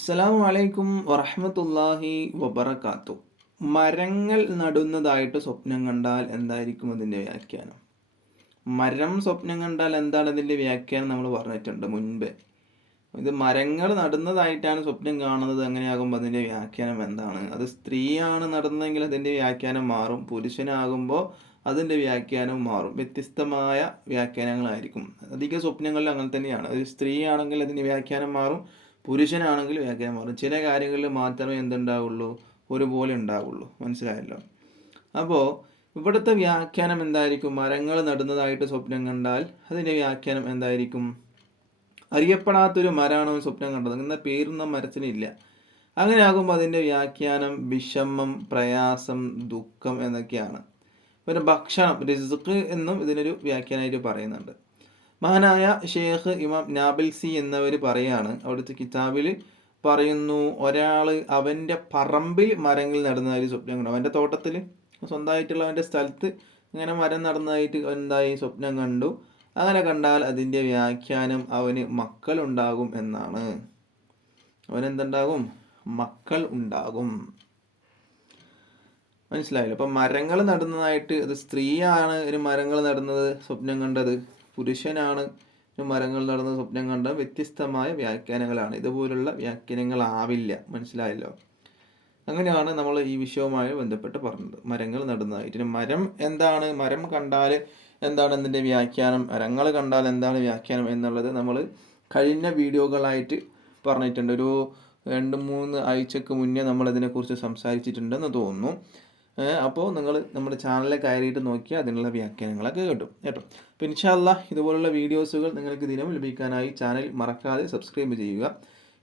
അസ്സലാമു അലൈക്കും വറഹ്മത്തുള്ളാഹി വബറകാത്തു. മരങ്ങൾ നടുന്നതായിട്ട് സ്വപ്നം കണ്ടാൽ എന്തായിരിക്കും അതിൻ്റെ വ്യാഖ്യാനം? മരം സ്വപ്നം കണ്ടാൽ എന്താണ് അതിൻ്റെ വ്യാഖ്യാനം നമ്മൾ പറഞ്ഞിട്ടുണ്ട് മുൻപേ. ഇത് മരങ്ങൾ നടുന്നതായിട്ടാണ് സ്വപ്നം കാണുന്നത്, അങ്ങനെയാകുമ്പോൾ അതിൻ്റെ വ്യാഖ്യാനം എന്താണ്? അത് സ്ത്രീയാണ് നടുന്നതെങ്കിൽ അതിൻ്റെ വ്യാഖ്യാനം മാറും, പുരുഷനാകുമ്പോൾ അതിൻ്റെ വ്യാഖ്യാനം മാറും. വ്യത്യസ്തമായ വ്യാഖ്യാനങ്ങളായിരിക്കും. അധിക സ്വപ്നങ്ങളിൽ അങ്ങനെ തന്നെയാണ്. ഒരു സ്ത്രീയാണെങ്കിൽ അതിൻ്റെ വ്യാഖ്യാനം മാറും, പുരുഷനാണെങ്കിൽ വ്യാഖ്യാനം മാറും. ചില കാര്യങ്ങളിൽ മാത്രമേ എന്തുണ്ടാവുള്ളൂ, ഒരുപോലെ ഉണ്ടാവുള്ളൂ. മനസ്സിലായല്ലോ? അപ്പോൾ ഇവിടുത്തെ വ്യാഖ്യാനം എന്തായിരിക്കും? മരങ്ങൾ നടുന്നതായിട്ട് സ്വപ്നം കണ്ടാൽ അതിൻ്റെ വ്യാഖ്യാനം എന്തായിരിക്കും? അറിയപ്പെടാത്തൊരു മരമാണോ സ്വപ്നം കണ്ടത്, എന്ന പേരൊന്നും മരത്തിനില്ല. അങ്ങനെ ആകുമ്പോൾ അതിൻ്റെ വ്യാഖ്യാനം വിഷമം, പ്രയാസം, ദുഃഖം എന്നൊക്കെയാണ്. പിന്നെ ഭക്ഷണം, റിസ്ഖ് എന്നും ഇതിനൊരു വ്യാഖ്യാനമായിട്ട് പറയുന്നുണ്ട്. മഹാനായ ഷേഖ് ഇമാം നാബിൽസി എന്നവർ പറയാണ്, അവിടുത്തെ കിതാബിൽ പറയുന്നു, ഒരാൾ അവൻ്റെ പറമ്പിൽ മരങ്ങൾ നടുന്നതായി സ്വപ്നം കണ്ടു. അവൻ്റെ തോട്ടത്തിൽ സ്വന്തമായിട്ടുള്ള അവൻ്റെ സ്ഥലത്ത് ഇങ്ങനെ മരം നടന്നതായിട്ട് എന്തായി സ്വപ്നം കണ്ടു. അങ്ങനെ കണ്ടാൽ അതിൻ്റെ വ്യാഖ്യാനം അവന് മക്കൾ ഉണ്ടാകും എന്നാണ്. അവനെന്തുണ്ടാകും? മക്കൾ ഉണ്ടാകും. മനസ്സിലായില്ല? അപ്പം മരങ്ങൾ നടുന്നതായിട്ട് അത് സ്ത്രീയാണ് ഒരു മരങ്ങൾ നടുന്നത് സ്വപ്നം കണ്ടത്, പുരുഷനാണ് മരങ്ങൾ നടന്ന സ്വപ്നം കണ്ട വ്യത്യസ്തമായ വ്യാഖ്യാനങ്ങളാണ്. ഇതുപോലുള്ള വ്യാഖ്യാനങ്ങളാവില്ല. മനസ്സിലായല്ലോ? അങ്ങനെയാണ് നമ്മൾ ഈ വിഷയവുമായി ബന്ധപ്പെട്ട് പറഞ്ഞത്, മരങ്ങൾ നടുന്നതായിട്ട്. മരം എന്താണ്, മരം കണ്ടാൽ എന്താണ് അതിൻ്റെ വ്യാഖ്യാനം, മരങ്ങൾ കണ്ടാൽ എന്താണ് വ്യാഖ്യാനം എന്നുള്ളത് നമ്മൾ കഴിഞ്ഞ വീഡിയോകളായിട്ട് പറഞ്ഞിട്ടുണ്ട്. ഒരു 2-3 ആഴ്ചക്ക് മുന്നേ നമ്മൾ ഇതിനെക്കുറിച്ച് സംസാരിച്ചിട്ടുണ്ടെന്ന് തോന്നുന്നു. അപ്പോൾ നിങ്ങൾ നമ്മുടെ ചാനലിൽ കയറിയിട്ട് നോക്കിയാൽ അതിനുള്ള വ്യാഖ്യാനങ്ങളൊക്കെ കിട്ടും കേട്ടോ. അപ്പോൾ ഇൻഷാ അല്ലാഹ് ഇതുപോലുള്ള വീഡിയോസുകൾ നിങ്ങൾക്ക് ദിനം ലഭിക്കാനായി ചാനൽ മറക്കാതെ സബ്സ്ക്രൈബ് ചെയ്യുക.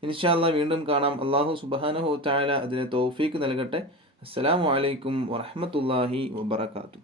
ഇൻഷാ അല്ലാഹ് വീണ്ടും കാണാം. അല്ലാഹു സുബ്ഹാനഹു വ തആല അതിന് തൗഫീക്ക് നൽകട്ടെ. അസ്സലാമു അലൈക്കും വറഹ്മത്തുള്ളാഹി വബറകാതുഹു.